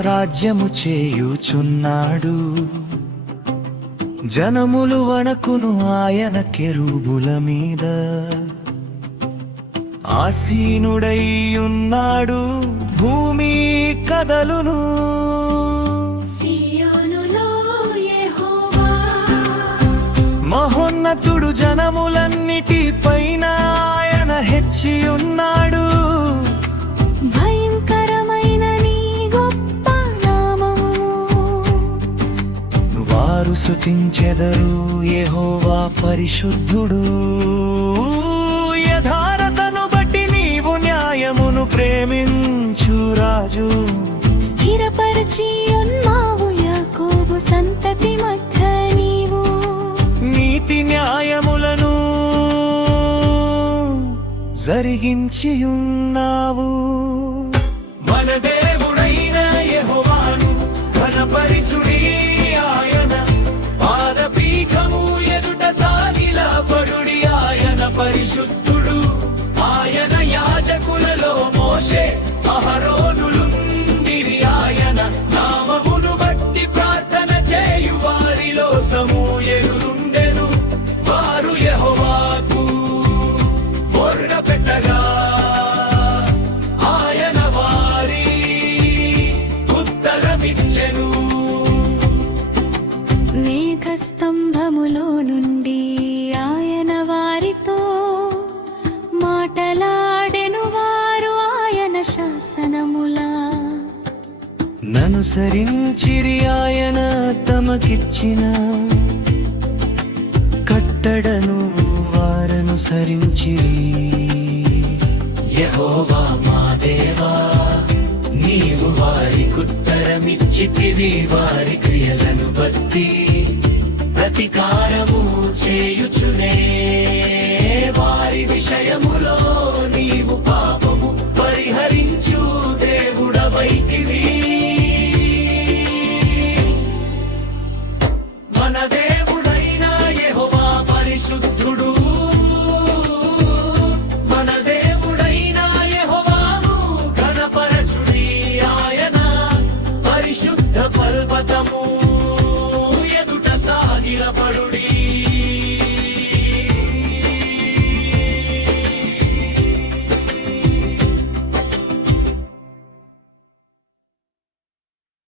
రాజ్యము చేయుచున్నాడు. జనములు వణకును ఆయన కెరూబుల మీద. ఆసీనుడై ఉన్నాడు, భూమి కదలును. సియోనులో యెహోవా మహోన్నతుడు, జనములన్నిటి పైన ఆయన హెచ్చి ఉన్నాడు. భయంకరమైన నీ గొప్ప నామమును వారు స్తుతించెదరు, యెహోవా పరిశుద్ధుడు. యథార్థతను బట్టి నీవు న్యాయమును ప్రేమించు రాజు. స్థిరపరచి ఉన్నావు యాకోబు సంతతి మధ్య నీవు. నీతి న్యాయములను జరిగించి ఉన్నావు. మన దేవుడైన యెహోవాను ఘనపరచుడి. ఆయన పాదపీఠము ఎదుట సాగిలపడుడి. ఆయన పరిశుద్ధుడు. ఆయన యాజకులలో మోషే అహరోనులుండిరి. ఆయన నామమును బట్టి ప్రార్థన చేయు వారిలో సమూయేలుండెను. వారు యెహోవాకు మొర్ర పెట్టగా ఆయన వారి ఉత్తరమిచ్చెను. మేఘస్తంభములో నుండి ఆయన వారితో మాటలాడెను. వారు ఆయన శాసనములా ననుసరించిరి. ఆయన తమకిచ్చిన కట్టడను వారనుసరించిరి. యెహోవా మా దేవా, నీవు వారికుత్తరమిచ్చితివి. వారి క్రియలను బట్టి ప్రతికారము చేయుచునే వారి విషయములో